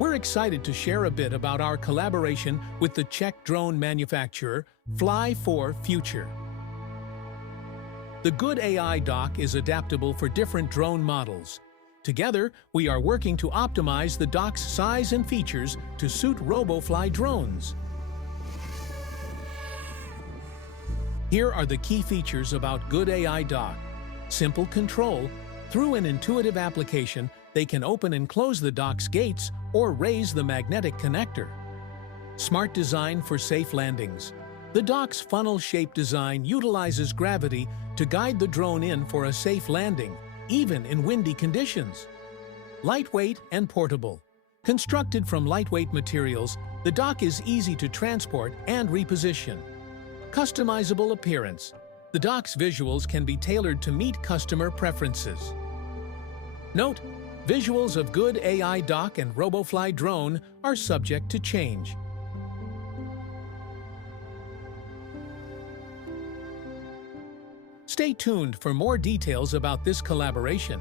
We're excited to share a bit about our collaboration with the Czech drone manufacturer Fly4Future. The GoodAI Dock is adaptable for different drone models. Together, we are working to optimize the dock's size and features to suit RoboFly drones. Here are the key features about GoodAI Dock. Simple control. Through an intuitive application, they can open and close the dock's gates or raise the magnetic connector. Smart design for safe landings. The dock's funnel-shaped design utilizes gravity to guide the drone in for a safe landing, even in windy conditions. Lightweight and portable. Constructed from lightweight materials, the dock is easy to transport and reposition. Customizable appearance. The dock's visuals can be tailored to meet customer preferences. Note: visuals of GoodAI Dock and RoboFly Drone are subject to change. Stay tuned for more details about this collaboration.